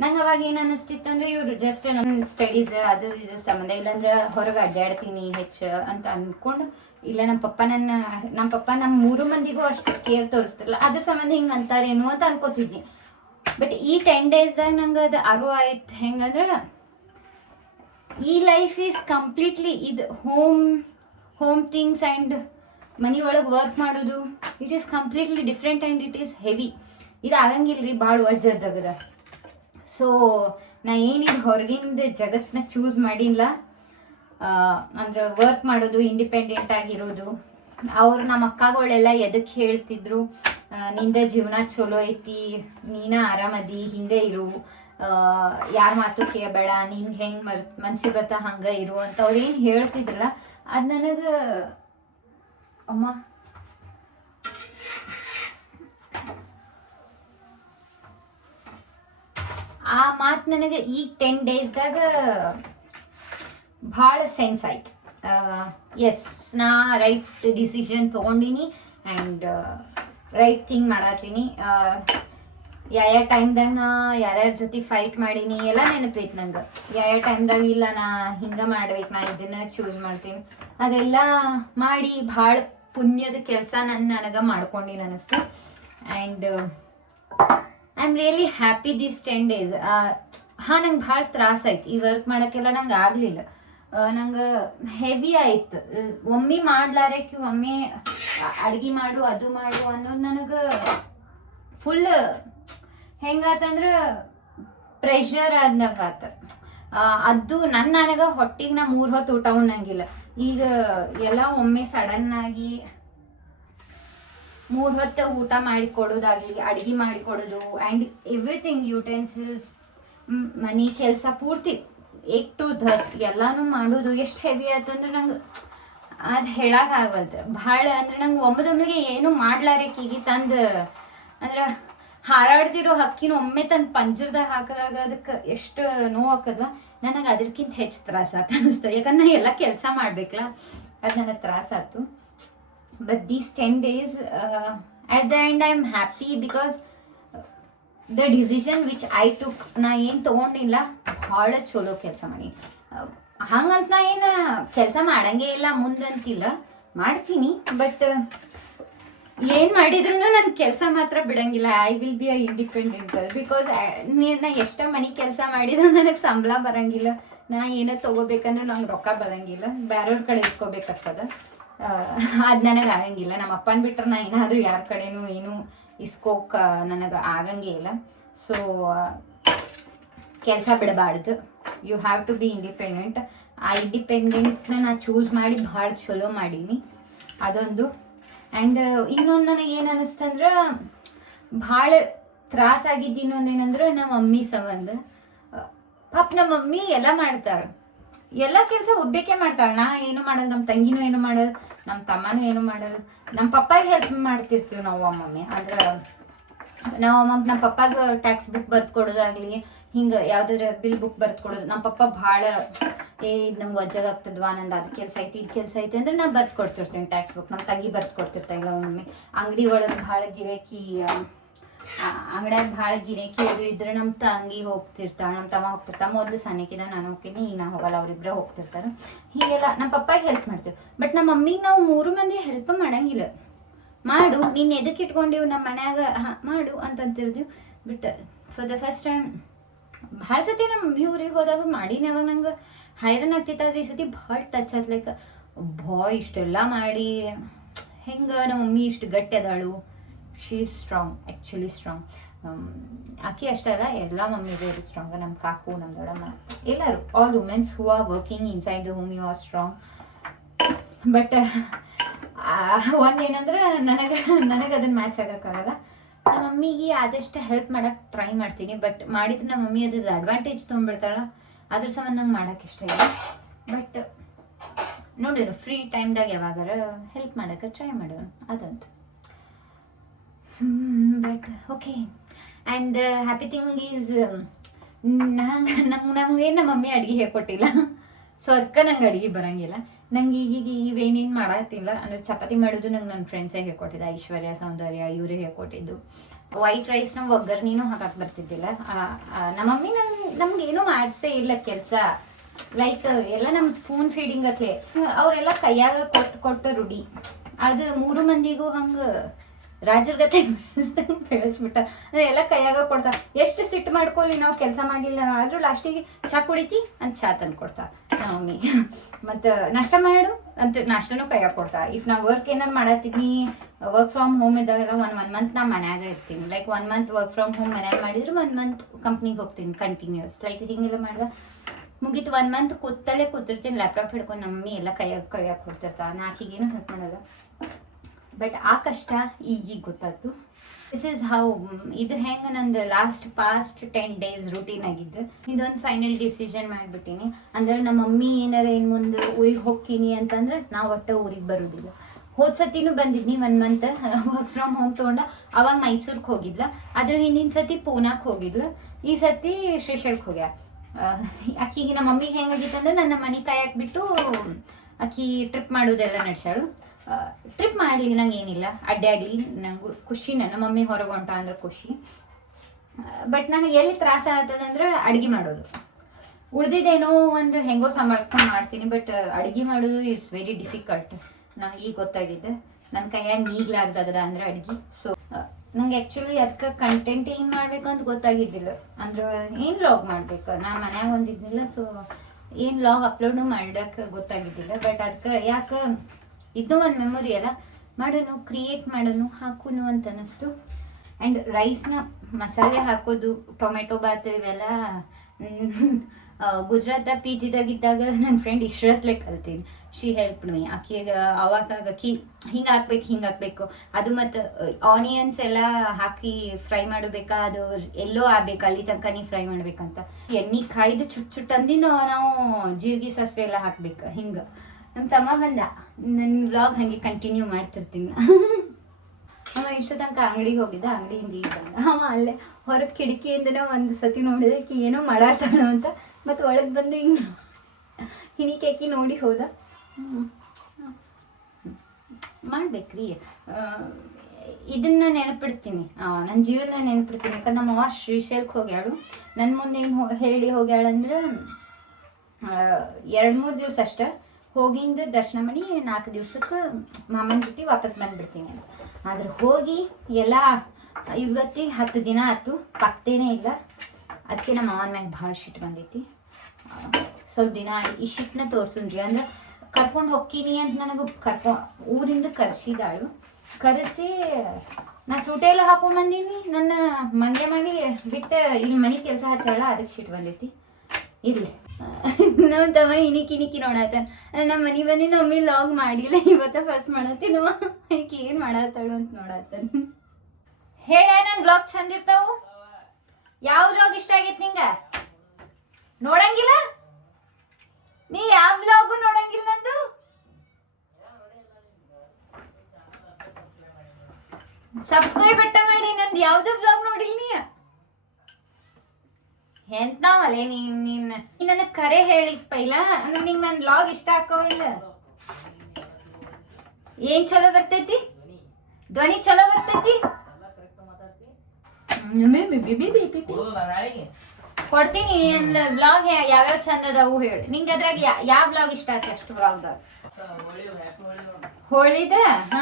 ನಂಗೆ ಅವಾಗ ಏನು ಅನ್ನಿಸ್ತಿತ್ತು ಅಂದರೆ ಇವರು ಜಸ್ಟ್ ನನ್ನ ಸ್ಟಡೀಸ್ ಅದು ಇದ್ರ ಸಂಬಂಧ, ಇಲ್ಲಾಂದ್ರೆ ಹೊರಗೆ ಅಡ್ಡಾಡ್ತೀನಿ ಹೆಚ್ಚು ಅಂತ ಅಂದ್ಕೊಂಡು, ಇಲ್ಲ ನಮ್ಮ ಪಪ್ಪ ನಮ್ಮ 3 ಮಂದಿಗೂ ಅಷ್ಟು ಕೇರ್ ತೋರಿಸ್ತಿರಲ್ಲ, ಅದ್ರ ಸಂಬಂಧ ಹಿಂಗೆ ಅಂತಾರೇನು ಅಂತ ಅನ್ಕೋತಿದ್ನಿ. ಬಟ್ ಈ 10 daysದಾಗ ನಂಗೆ ಅದು ಅರಿವು ಆಯ್ತು. ಹೆಂಗಂದ್ರೆ ಈ ಲೈಫ್ ಈಸ್ ಕಂಪ್ಲೀಟ್ಲಿ ಇದು ಹೋಮ್ ಥಿಂಗ್ಸ್ ಆ್ಯಂಡ್ ಮನಿ ಒಳಗೆ ವರ್ಕ್ ಮಾಡೋದು, it is completely different and it is heavy. ಇದು ಆಗಂಗಿಲ್ಲ ರೀ, ಭಾಳ ವಜ್ಜಾಗದ. ಸೊ ನಾ ಏನಿದು ಹೊರಗಿಂದ ಜಗತ್ತನ್ನ ಚೂಸ್ ಮಾಡಿಲ್ಲ, ಅಂದ್ರೆ ವರ್ಕ್ ಮಾಡೋದು, ಇಂಡಿಪೆಂಡೆಂಟ್ ಆಗಿರೋದು. ಅವ್ರು ನಮ್ಮ ಅಕ್ಕಗಳೆಲ್ಲ ಎದಕ್ಕೆ ಹೇಳ್ತಿದ್ರು, ನಿಂದ ಜೀವನ ಚಲೋ ಐತಿ, ನೀನ ಆರಾಮದಿ, ಹಿಂಗೆ ಇರು, ಯಾರ ಮಾತು ಕೇಳಬೇಡ, ನಿಂಗೆ ಹೆಂಗೆ ಮನ್ಸಿಗೆ ಬರ್ತಾ ಹಂಗೆ ಇರು ಅಂತ ಅವ್ರು ಏನು ಹೇಳ್ತಿದ್ರಲ್ಲ, ಅದು ನನಗೆ ಅಮ್ಮ ಆ ಮಾತು ನನಗೆ ಈಗ 10 ಡೇಸ್ದಾಗ ಭಾಳ ಸೆನ್ಸ್ ಆಯ್ತು. ಎಸ್, ನಾ ರೈಟ್ ಡಿಸಿಷನ್ ತೊಗೊಂಡಿನಿ ಆ್ಯಂಡ್ ರೈಟ್ ಥಿಂಗ್ ಮಾಡತ್ತೀನಿ. ಯಾವ ಟೈಮ್ದಾಗ ನಾ ಯಾರ್ಯಾರ ಜೊತೆ ಫೈಟ್ ಮಾಡೀನಿ ಎಲ್ಲ ನೆನಪೈತಿ ನಂಗೆ. ಯಾವ ಟೈಮ್ದಾಗ ಇಲ್ಲ ನಾ ಹಿಂಗೆ ಮಾಡ್ಬೇಕು, ನಾ ಇದನ್ನು ಚೂಸ್ ಮಾಡ್ತೀನಿ, ಅದೆಲ್ಲ ಮಾಡಿ ಭಾಳ ಪುಣ್ಯದ ಕೆಲಸ ನನಗೆ ಮಾಡ್ಕೊಂಡಿನಿ ಅನ್ನಿಸ್ತು. And I am really happy this 10 days. ಹಾಂ, ನಂಗೆ ಭಾಳ ತ್ರಾಸ ಆಯ್ತು ಈ ವರ್ಕ್ ಮಾಡೋಕ್ಕೆಲ್ಲ, ನಂಗೆ ಆಗಲಿಲ್ಲ, ನಂಗೆ ಹೆವಿ ಆಯ್ತು. ಒಮ್ಮೆ ಮಾಡ್ಲಾರಕ್ಕೆ ಒಮ್ಮೆ ಅಡ್ಗೆ ಮಾಡು ಅದು ಮಾಡು ಅನ್ನೋದು ನನಗೆ ಫುಲ್ ಹೆಂಗಾತಂದ್ರೆ ಪ್ರೆಷರ್ ಆದ್ನಾಗ ಆತ. ಅದು ನನಗೆ ಹೊಟ್ಟಿಗೆ ನಾ 3 ಹೊತ್ತು ಊಟ ಉಣ್ಣಂಗಿಲ್ಲ. ಈಗ ಎಲ್ಲ ಒಮ್ಮೆ ಸಡನ್ನಾಗಿ 3 ಹೊತ್ತು ಊಟ ಮಾಡಿಕೊಡೋದಾಗಲಿ, ಅಡುಗೆ ಮಾಡಿಕೊಡೋದು ಆ್ಯಂಡ್ ಎವ್ರಿಥಿಂಗ್, ಯುಟೆನ್ಸಿಲ್ಸ್, ಮನೆ ಕೆಲಸ ಪೂರ್ತಿ ಏಕ್ ಟು ಧಸ್ ಎಲ್ಲನೂ ಮಾಡೋದು ಎಷ್ಟು ಹೆವಿ ಆಯ್ತಂದ್ರೆ ನಂಗೆ ಅದು ಹೇಳೋಕ್ಕಾಗಲ್ದು ಭಾಳ. ಅಂದ್ರೆ ನಂಗೆ ಒಮ್ಮದೊಮ್ಮೆಗೆ ಏನು ಮಾಡ್ಲಾರಕ್ಕೀಗಿ ತಂದು ಅಂದ್ರೆ ಹಾರಾಡ್ತಿರೋ ಹಕ್ಕಿನ ಒಮ್ಮೆ ತಂದು ಪಂಜರದಾಗ ಹಾಕಿದಾಗ ಅದಕ್ಕೆ ಎಷ್ಟು ನೋವು ಹಾಕದ, ನನಗೆ ಅದಕ್ಕಿಂತ ಹೆಚ್ಚು ತ್ರಾಸ ಆಯ್ತು ಅನ್ನಿಸ್ತು. ಯಾಕಂದ್ರೆ ನಾ ಎಲ್ಲ ಕೆಲಸ ಮಾಡ್ಬೇಕಲ್ಲ, ಅದು ನನಗೆ ತ್ರಾಸ ಆಯ್ತು. But these 10 days at the end I am happy because the decision which I took, ನಾ ಏನು ತೊಗೊಂಡಿಲ್ಲ, ಭಾಳ ಚಲೋ ಕೆಲಸ ಮಾಡಿ. ಹಂಗಂತ ನಾ ಏನು ಕೆಲಸ ಮಾಡಂಗೇ ಇಲ್ಲ ಮುಂದಂತಿಲ್ಲ, ಮಾಡ್ತೀನಿ. ಬಟ್ ಏನು ಮಾಡಿದ್ರು ನನ್ನ ಕೆಲಸ ಮಾತ್ರ ಬಿಡಂಗಿಲ್ಲ. I will be a independent girl because ನಾ ಎಷ್ಟೋ ಮನೆ ಕೆಲಸ ಮಾಡಿದ್ರು ನನಗೆ ಸಂಬಳ ಬರೋಂಗಿಲ್ಲ. ನಾ ಏನೋ ತೊಗೋಬೇಕಂದ್ರೆ ನಂಗೆ ರೊಕ್ಕ ಬರೋಂಗಿಲ್ಲ, ಬೇರೆಯವ್ರ ಕಡೆ ಇಸ್ಕೋಬೇಕಾಗ್ತದೆ. ಅದು ನನಗೆ ಆಗಂಗಿಲ್ಲ. ನಮ್ಮ ಅಪ್ಪನ ಬಿಟ್ರೆ ನಾ ಏನಾದರೂ ಯಾರ ಕಡೆನೂ ಏನು ಇಸ್ಕೋಕೆ ನನಗೆ ಆಗಂಗೇ ಇಲ್ಲ. ಸೊ ಕೆಲಸ ಬಿಡಬಾರ್ದು, you have to be independent. ಆ ಇಂಡಿಪೆಂಡೆಂಟ್ನ ನಾ ಚೂಸ್ ಮಾಡಿ ಭಾಳ ಚಲೋ ಮಾಡೀನಿ, ಅದೊಂದು. ಆ್ಯಂಡ್ ಇನ್ನೊಂದು ನನಗೆ ಏನು ಅನ್ನಿಸ್ತಂದ್ರೆ ಭಾಳ ತ್ರಾಸಾಗಿದ್ದು ಇನ್ನೊಂದೇನಂದ್ರೆ ನಮ್ಮ ಮಮ್ಮಿ ಸಂಬಂಧ. ಪಾಪ ನಮ್ಮ ಮಮ್ಮಿ ಎಲ್ಲ ಮಾಡ್ತಾಳೆ, ಎಲ್ಲ ಕೆಲಸ ಒಬ್ಬೇಕೆ ಮಾಡ್ತಾಳೆ. ನಾ ಏನು ಮಾಡೋದು, ನಮ್ಮ ತಂಗಿನೂ ಏನು ಮಾಡೋದು, ನಮ್ಮ ತಮ್ಮನೂ ಏನು ಮಾಡೋದು. ನಮ್ಮ ಪಪ್ಪಾಗೆ ಹೆಲ್ಪ್ ಮಾಡ್ತಿರ್ತೀವಿ ನಾವು ಒಮ್ಮೊಮ್ಮೆ. ಅಂದ್ರೆ ನಾವು ನಮ್ಮ ಪಪ್ಪಾಗೆ ಟ್ಯಾಕ್ಸ್ ಬುಕ್ ಬರ್ದು ಕೊಡೋದಾಗಲಿ, ಹಿಂಗೆ ಯಾವುದಾದ್ರು ಬಿಲ್ ಬುಕ್ ಬರ್ದು ಕೊಡೋದು. ನಮ್ಮ ಪಪ್ಪ ಭಾಳ ಇದು ನಮ್ಗೆ ವಜ್ಜಾಗ ಆಗ್ತದ್ವಾ, ನಂದು ಅದು ಕೆಲಸ ಐತಿ ಇದು ಕೆಲಸ ಐತಿ ಅಂದ್ರೆ ನಾನು ಬರ್ದು ಕೊಡ್ತಿರ್ತೀನಿ ಟ್ಯಾಕ್ಸ್ ಬುಕ್. ನಮ್ಮ ತಂಗಿ ಬರ್ದು ಕೊಡ್ತಿರ್ತಾಯಿಲ್ಲ ಒಮ್ಮೊಮ್ಮೆ. ಅಂಗಡಿ ಒಳಗೆ ಭಾಳ ಗಿರಾಕಿ, ಅಂಗಡಿಯಾಗ ಭಾಳ ಗಿರಾಕಿ ಅದು ಇದ್ರೆ ನಮ್ಮ ತಂಗಿ ಹೋಗ್ತಿರ್ತಾಳೆ, ನಮ್ಮ ತಮ್ಮ ಹೋಗ್ತಿರ್ತಾಳೆ. ಮೊದಲು ಸಣ್ಣಕ್ಕಿದ ನಾನು ಹೋಗ್ತೀನಿ, ಈಗ ನಾ ಹೋಗಲ್ಲ, ಅವರಿಬ್ಬರೇ ಹೋಗ್ತಿರ್ತಾರೆ. ಹೀಗೆಲ್ಲ ನಮ್ಮ ಪಪ್ಪಾಗೆ ಹೆಲ್ಪ್ ಮಾಡ್ತೀವಿ. ಬಟ್ ನಮ್ಮ ಮಮ್ಮಿಗೆ ನಾವು 3 ಮಂದಿ ಹೆಲ್ಪ್ ಮಾಡಂಗಿಲ್ಲ. ಮಾಡು, ನೀನು ಎದಕ್ಕೆ ಇಟ್ಕೊಂಡಿವು ನಮ್ಮ ಮನ್ಯಾಗ, ಹಾಂ ಮಾಡು ಅಂತಂತಿರ್ತೀವಿ. But for the first time ಭಾಳ ಸತಿ ನಮ್ಮ ಮಮ್ಮಿ ಊರಿಗೆ ಹೋದಾಗ ಮಾಡೀನಿ. ಅವಾಗ ನಂಗೆ ಹೈರಾಣ ಆಗ್ತಿತ್ತು. ಆದರೆ ಈ ಸತಿ ಭಾಳ ಟಚ್ ಆಯ್ತು. ಲೈಕ್ ಬಾಯ್ ಇಷ್ಟೆಲ್ಲ ಮಾಡಿ ಹೆಂಗೆ ನಮ್ಮ ಮಮ್ಮಿ ಇಷ್ಟು ಗಟ್ಟಿ ಅದಾಳು. She is strong, actually strong. ಆಕೆ ಅಷ್ಟೇ ಅಲ್ಲ, ಎಲ್ಲ ಮಮ್ಮಿ ವೆರಿ ಸ್ಟ್ರಾಂಗ್. ನಮ್ಮ ಕಾಕು, ನಮ್ಮ ದೊಡ್ಡಮ್ಮ, ಎಲ್ಲರೂ, all womens who are working inside the home, you are strong. But ಒಂದೇನಂದ್ರೆ ನನಗೆ ಅದನ್ನು ಮ್ಯಾಚ್ ಆಗೋಕ್ಕಾಗಲ್ಲ. ನಮ್ಮ ಮಮ್ಮಿಗೆ ಆದಷ್ಟು ಹೆಲ್ಪ್ ಮಾಡೋಕ್ಕೆ ಟ್ರೈ ಮಾಡ್ತೀನಿ. ಬಟ್ ಮಾಡಿದ್ರೆ ನಮ್ಮ ಮಮ್ಮಿ ಅದ್ರದ್ದು ಅಡ್ವಾಂಟೇಜ್ ತೊಗೊಂಡ್ಬಿಡ್ತಾಳೆ. ಅದ್ರ ಸಂಬಂಧ ನಂಗೆ ಮಾಡೋಕ್ಕೆ ಇಷ್ಟ ಇಲ್ಲ. ಬಟ್ ನೋಡಿದ್ರು ಫ್ರೀ ಟೈಮ್ದಾಗ ಯಾವಾಗಾರ ಹೆಲ್ಪ್ ಮಾಡೋಕ್ಕೆ ಟ್ರೈ ಮಾಡೋಣ, ಅದಂತ. But okay. And happy thing is ನಮ್ಗೆ ನಮ್ಮ ಮಮ್ಮಿ ಅಡುಗೆ ಹೇಳ್ಕೊಟ್ಟಿಲ್ಲ. ಸೊ ಅದಕ್ಕೆ ನಂಗೆ ಅಡುಗೆ ಬರೋಂಗಿಲ್ಲ. ನಂಗೆ ಈಗೀಗ ಇವೇನೇನು ಮಾಡತ್ತಿಲ್ಲ. ಅಂದರೆ ಚಪಾತಿ ಮಾಡೋದು ನಂಗೆ ನನ್ನ ಫ್ರೆಂಡ್ಸೇ ಹೇಳ್ಕೊಟ್ಟಿದ್ದೆ, ಐಶ್ವರ್ಯ, ಸೌಂದರ್ಯ, ಇವರೇ ಹೇಳ್ಕೊಟ್ಟಿದ್ದು. ವೈಟ್ ರೈಸ್ನ ಒಗ್ಗರ್ನಿನೂ ಹಾಕಕ್ಕೆ ಬರ್ತಿದ್ದಿಲ್ಲ. ನಮ್ಮ ಮಮ್ಮಿ ನಮ್ಗೇನೂ ಮಾಡಿಸೇ ಇಲ್ಲ ಕೆಲಸ. ಲೈಕ್ ಎಲ್ಲ ನಮ್ಮ ಸ್ಪೂನ್ ಫೀಡಿಂಗ್ ಅತ್ಲೆ ಅವರೆಲ್ಲ ಕೈಯಾಗ ಕೊಟ್ಟು ರೂಢಿ. ಅದು 3 ಮಂದಿಗೂ ಹಂಗೆ ರಾಜರ ಗತೆ ಬೆಳೆಸ್ಬಿಟ್ಟ. ಅಂದರೆ ಎಲ್ಲ ಕೈಯಾಗ ಕೊಡ್ತಾರೆ. ಎಷ್ಟು ಸಿಟ್ಟು ಮಾಡ್ಕೊಳ್ಳಿ ನಾವು ಕೆಲಸ ಮಾಡಲಿಲ್ಲ ಆದರೂ ಲಾಸ್ಟಿಗೆ ಚಾ ಕುಡಿತಿ ಅಂತ ಚಾ ತಂದು ಕೊಡ್ತಾರೆ. ನಮ್ಮ ಮಮ್ಮಿ. ಮತ್ತು ನಾಷ್ಟ ಮಾಡು ಅಂತ ನಾಷ್ಟನೂ ಕೈಯಾಗ ಕೊಡ್ತಾ. ಇಫ್ ನಾ ವರ್ಕ್ ಏನಾರು ಮಾಡತ್ತಿದ್ನಿ, ವರ್ಕ್ ಫ್ರಮ್ ಹೋಮ್ ಇದ್ದಾಗೆಲ್ಲ 1 ಮಂತ್ ನಾ ಮನ್ಯಾಗ ಇರ್ತೀನಿ. Like 1 month work from home ಮನ್ಯಾಗ ಮಾಡಿದ್ರೆ 1 ಮಂತ್ ಕಂಪ್ನಿಗೆ ಹೋಗ್ತೀನಿ ಕಂಟಿನ್ಯೂಸ್. ಲೈಕ್ ಹಿಂಗೆಲ್ಲ ಮಾಡಿದ್ರೆ ಮುಗೀತು. 1 ಮಂತ್ ಕೂತಿರ್ತೀನಿ, ಲ್ಯಾಪ್ಟಾಪ್ ಹಿಡ್ಕೊಂಡು ನಮ್ಮ ಮಮ್ಮಿ ಎಲ್ಲ ಕೈಯಾಗ ಕೊಡ್ತಿರ್ತಾ. ನಾಕೀಗೇನು ಹೆಲ್ಪ್ ಮಾಡೋದು. ಬಟ್ ಆ ಕಷ್ಟ ಈಗೀಗ ಗೊತ್ತಾಯ್ತು. This is how. ಇದು ಹೆಂಗೆ ನಂದು ಪಾಸ್ಟ್ 10 days ರೂಟೀನ್ ಆಗಿದ್ದು. ಇದೊಂದು ಫೈನಲ್ ಡಿಸಿಷನ್ ಮಾಡಿಬಿಟ್ಟಿನಿ. ಅಂದ್ರೆ ನಮ್ಮ ಮಮ್ಮಿ ಏನಾರ ಏನು ಮುಂದೆ ಊರಿಗೆ ಹೋಗ್ತೀನಿ ಅಂತಂದ್ರೆ ನಾವು ಒಟ್ಟು ಊರಿಗೆ ಬರೋದಿಲ್ಲ. ಹೋದ ಸತಿನೂ ಬಂದಿದ್ನಿ 1 ಮಂತ್ ವರ್ಕ್ ಫ್ರಮ್ ಹೋಮ್ ತೊಗೊಂಡ. ಅವಾಗ ಮೈಸೂರಿಗೆ ಹೋಗಿದ್ಲ. ಅದ್ರ ಹಿಂದಿನ ಸತಿ ಪೂನಾಕ್ಕೆ ಹೋಗಿದ್ಲ. ಈ ಸತಿ ಶ್ರೀಶೈಲಕ್ಕೆ ಹೋಗ್ಯ. ಆಕಿಗೆ ನಮ್ಮ ಮಮ್ಮಿಗೆ ಹೆಂಗಾಗಿತ್ತು ಅಂದ್ರೆ ನನ್ನ ಮನೆ ಕಾಯಕ್ಕೆ ಬಿಟ್ಟು ಆಕಿ ಟ್ರಿಪ್ ಮಾಡೋದೆಲ್ಲ ನಡೆಸಾಳು. ಟ್ರಿಪ್ ಮಾಡಲಿ ನಂಗೆ ಏನಿಲ್ಲ, ಅಡ್ಡಾಡಲಿ ನಂಗೆ ಖುಷಿ. ನನ್ನ ಮಮ್ಮಿ ಹೊರಗೆ ಹೊಂಟ ಅಂದ್ರೆ ಖುಷಿ. ಬಟ್ ನನಗೆ ಎಲ್ಲಿ ತ್ರಾಸ ಆಗ್ತದೆ ಅಂದ್ರೆ ಅಡುಗೆ ಮಾಡೋದು. ಉಳ್ದಿದ್ದೇನೋ ಒಂದು ಹೆಂಗೋ ಸಂಭಾಳಿಸ್ಕೊಂಡು ಮಾಡ್ತೀನಿ. ಬಟ್ ಅಡುಗೆ ಮಾಡೋದು ಇಸ್ ವೆರಿ ಡಿಫಿಕಲ್ಟ್. ನಂಗೆ ಈಗ ಗೊತ್ತಾಗಿದೆ. ನನ್ನ ಕೈಯಾಗ ನೀಗ್ಲಾರ್ದಾಗದ ಅಂದ್ರೆ ಅಡುಗೆ. ಸೊ ನಂಗೆ ಆ್ಯಕ್ಚುಲಿ ಅದಕ್ಕೆ ಕಂಟೆಂಟ್ ಏನು ಮಾಡ್ಬೇಕು ಅಂತ ಗೊತ್ತಾಗಿದ್ದಿಲ್ಲ. ಅಂದ್ರೆ ಏನು ಲಾಗ್ ಮಾಡ್ಬೇಕು, ನಾ ಮನ್ಯಾಗ ಒಂದಿದ್ದಿಲ್ಲ. ಸೊ ಏನು ಲಾಗ್ ಅಪ್ಲೋಡು ಮಾಡೋಕ್ಕೆ ಗೊತ್ತಾಗಿದ್ದಿಲ್ಲ. ಬಟ್ ಅದಕ್ಕೆ ಯಾಕೆ ಇದು ಒಂದು ಮೆಮೊರಿ ಅಲ್ಲ, ಮಾಡೋನು ಕ್ರಿಯೇಟ್ ಮಾಡೋನು ಹಾಕೋನು ಅಂತ ಅನ್ನಿಸ್ತು. ಆ್ಯಂಡ್ ರೈಸ್ನ ಮಸಾಲೆ ಹಾಕೋದು, ಟೊಮೆಟೊ ಬಾತ್ ಇವೆಲ್ಲ ಗುಜರಾತ PGದಾಗಿದ್ದಾಗ ನನ್ನ ಫ್ರೆಂಡ್ ಇಶ್ರತ್ಲೆ ಕಲ್ತೀನಿ. She help me. ಆಕಿಗೆ ಅವಾಗ ಆಕಿ ಹಿಂಗೆ ಹಾಕ್ಬೇಕು ಅದು. ಮತ್ತು ಆನಿಯನ್ಸ್ ಎಲ್ಲ ಹಾಕಿ ಫ್ರೈ ಮಾಡಬೇಕಾ, ಅದು ಎಲ್ಲೋ ಆಗ್ಬೇಕು, ಅಲ್ಲಿ ತನಕ ನೀ ಫ್ರೈ ಮಾಡ್ಬೇಕಂತ. ಎಣ್ಣೆ ಕಾಯ್ದು ಚುಟ್ ಅಂದಿನ ನಾವು ಜೀರಿಗೆ ಸಾಸಿವೆ ಎಲ್ಲ ಹಾಕ್ಬೇಕು. ಹಿಂಗೆ ನಮ್ಮ ತಮ್ಮ ಬಂದ, ನನ್ನ ವ್ಲಾಗ್ ಹಾಗೆ ಕಂಟಿನ್ಯೂ ಮಾಡ್ತಿರ್ತೀನಿ. ಅವ ಇಷ್ಟು ತನಕ ಅಂಗಡಿಗೆ ಹೋಗಿದ್ದ, ಅಂಗಡಿಯಿಂದ ಈಗ ಬಂದ. ಅವ ಅಲ್ಲೇ ಹೊರಗೆ ಕಿಟಕಿಯಿಂದನೇ ಒಂದು ಸತಿ ನೋಡಿದೆ ಕಿ ಏನೋ ಮಾಡಾತಾಳು ಅಂತ. ಮತ್ತು ಒಳಗೆ ಬಂದು ಹಿಂಗೆ ಹಿಣಿಕೇಕಿ ನೋಡಿ ಹೋದ. ಮಾಡ್ಬೇಕ್ರಿ. ಇದನ್ನ ನೆನಪಿಡ್ತೀನಿ, ನನ್ನ ಜೀವನ ನೆನಪಿಡ್ತೀನಿ. ಯಾಕಂದ್ರೆ ನಮ್ಮ ಅವ್ವ ಶ್ರೀಶೈಲಕ್ಕೆ ಹೋಗ್ಯಾಳು. ನನ್ನ ಮುಂದೆ ಏನು ಹೇಳಿ ಹೋಗ್ಯಾಳಂದ್ರೆ 2-3 ದಿವಸ ಅಷ್ಟೇ ಹೋಗಿಂದ ದರ್ಶನ ಮಾಡಿ 4 ದಿವ್ಸಕ್ಕೆ ಮಾಮನ ಜೊತೆ ವಾಪಸ್ ಬಂದುಬಿಡ್ತೀನಿ ಅಂತ. ಆದ್ರೆ ಹೋಗಿ ಎಲ್ಲ ಇವತ್ತಿ 10 ದಿನ ಆಯ್ತು, ಪತ್ತೇನೇ ಇಲ್ಲ. ಅದಕ್ಕೆ ನಮ್ಮ ಮಾವನ ಮ್ಯಾಗ ಭಾಳ ಶಿಟ್ ಬಂದೈತಿ. ಸ್ವಲ್ಪ ದಿನ ಈ ಶಿಟ್ನ ತೋರ್ಸುನ್ರಿ. ಅಂದ್ರೆ ಕರ್ಕೊಂಡು ಹೋಗ್ತೀನಿ ಅಂತ ನನಗೆ ಊರಿಂದ ಕರೆಸಿದಾಳು. ಕರೆಸಿ ನಾ ಸೂಟೆ ಎಲ್ಲ ಹಾಕೊಂಡ್ಬಂದೀನಿ. ನನ್ನ ಮಂಗೆ ಮಾಡಿ ಬಿಟ್ಟು ಇಲ್ಲಿ ಮನೆ ಕೆಲಸ ಹಚ್ಚಾಳ, ಅದಕ್ಕೆ ಶಿಟ್ ಬಂದೈತಿ. ಇರಲಿ, ನಮ್ಮ ತಮ್ಮ ಇನಿಕಿ ನೋಡತ್ತಾನ. ನಮ್ಮ ಮನೆ ಬಂದು ನಮ್ಮಿ ಲಾಗ್ ಮಾಡಿಲ್ಲ, ಇವತ್ತ ಫಸ್ಟ್ ಮಾಡತ್ತೀನವ ಈಕೆ ಏನು ಮಾಡತ್ತಾಳು ಅಂತ ನೋಡತ್ತಾನ. ಹೇಳ, ನನ್ನ ಬ್ಲಾಗ್ ಚಂದ ಇರ್ತಾವು. ಯಾವ ಬ್ಲಾಗ್ ಇಷ್ಟ ಆಗೈತಿ ನಿಂಗೆ? ನೋಡಂಗಿಲ್ಲ ನೀ? ಯಾವ ಬ್ಲಾಗು ನೋಡಂಗಿಲ್ಲ ನಂದು? ಸಬ್ಸ್ಕ್ರೈಬ್ ಬಟ್ಟ ಮಾಡಿ. ನಂದು ಯಾವ್ದು ಬ್ಲಾಗ್ ನೋಡಿಲ್ಲ ನೀ? ಎಂತಾವಲ್ಲೇ ನೀನ್ ನನಗೆ ಕರೆ ಹೇಳಿ ಪೈಲ. ಅಂದ್ರೆ ನಿಂಗೆ ನನ್ನ ಬ್ಲಾಗ್ ಇಷ್ಟ ಹಾಕೋವಿಲ್ಲ? ಏನ್ ಚಲೋ ಬರ್ತೈತಿ? ಧ್ವನಿ ಚಲೋ ಬರ್ತೈತಿ? ಕೊಡ್ತೀನಿ. ನನ್ನ ಬ್ಲಾಗ್ ಯಾವ್ಯಾವ ಚಂದ ಅದಾವು ಹೇಳಿ. ನಿಂಗೆ ಅದ್ರಾಗ ಯಾವ ಬ್ಲಾಗ್ ಇಷ್ಟ ಆಯ್ತು? ಅಷ್ಟು ಬ್ಲಾಗ್ದಾಗ ಹೋಳಿದ. ಹಾ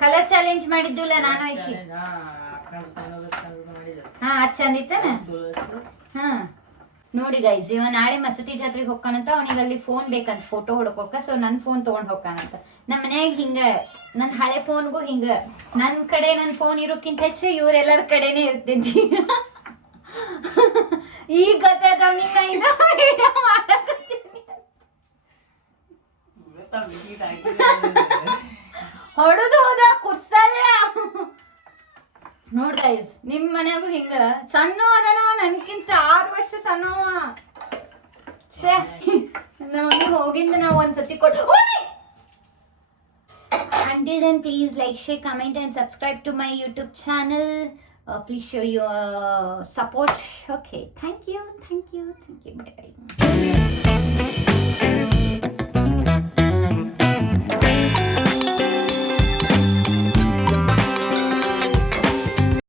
ಕಲರ್ ಚಾಲೆಂಜ್ ಮಾಡಿದ್ದುಲ್ಲ ನಾನು ಐಶಿ. ಹಾ ಅದು ಚಂದ ಇತ್ತಾನ. ಹಾ ನೋಡಿ ಗೈಸ್, ಇವ ನಾಳೆ ಮಸೂತಿ ಜಾತ್ರೆಗೆ ಹೋಗ್ಕಾನಂತ. ಅವನಿಗೆ ಅಲ್ಲಿ ಫೋನ್ ಬೇಕಂತ ಫೋಟೋ ಹೊಡ್ಕೋಕ. ಸೊ ನನ್ನ ಫೋನ್ ತೊಗೊಂಡು ಹೋಗ್ಕಾನಂತ. ನಮ್ಮ ಮನ್ಯಾಗ ಹಿಂಗೆ ನನ್ನ ಹಳೆ ಫೋನ್ಗೂ ಹಿಂಗೆ ನನ್ನ ಕಡೆ ನನ್ನ ಫೋನ್ ಇರೋಕ್ಕಿಂತ ಹೆಚ್ಚು ಇವರೆಲ್ಲರ ಕಡೆನೇ ಇರ್ತೈತಿ. ಈಗ ಗೊತ್ತಾಯ್ತು ಅವನಿಗೆ ನಾ ಇನ್ನೂ ಮಾಡಕತ್ತೀನಿ. ಹೊಡೋದು ಹೋದ ಕುರ್ಸಲ್ಲ. ನೋಡ್ ಗೈಸ್, ನಿಮ್ಮ ಮನ್ಯಾಗೂ ಹಿಂಗ ಸಣ್ಣ ಅದನವ, ನನ್ಕಿಂತ 6 ವರ್ಷ ಸಣ್ಣವ. ಛೇ, ನಮಗೆ ಹೋಗಿಂದ ನಾವು ಒಂದ್ಸತಿ ಕೊಟ್ಟು. Until then, please like, share, comment and subscribe to my YouTube channel. Please show your support. Okay, thank you. Bye bye.